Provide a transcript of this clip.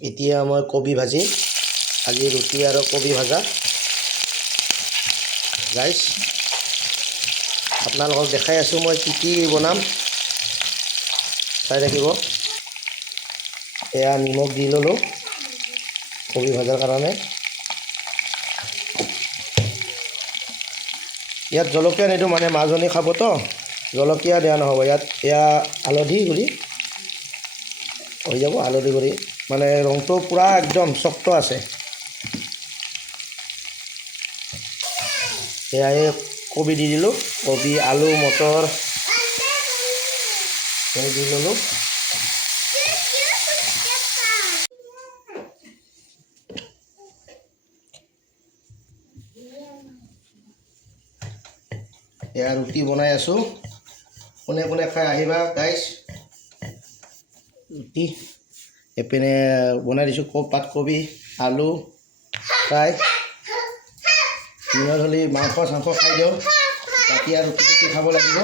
এতিয়া মই কবি ভাজি আজি ৰুটি আৰু কবি ভাজা গাইছ আপোনালোকক দেখাই আছোঁ মই কি বনাম চাই থাকিব এয়া নিমখ দি ল'লোঁ কবি ভাজাৰ কাৰণে ইয়াত জলকীয়া নিদিওঁ মানে মাজনী খাব তো জলকীয়া দিয়া নহ'ব ইয়াত এয়া হালধি গুড়ি হৈ যাব হালধি গুড়ি মানে ৰংটো পুৰা একদম শক্ত আছে এয়াই কবি দি দিলোঁ কবি আলু মটৰ দি ল'লোঁ এয়া ৰুটি বনাই আছোঁ কোনে কোনে খাই আহিবা গাইছ ৰুটি এপিনে বনাই দিছোঁ পাতকবি আলু ফ্ৰাই দিনত হ'লে মাংস চাংস খাই দিওঁ ৰাতি আৰু ৰুটি খাব লাগিব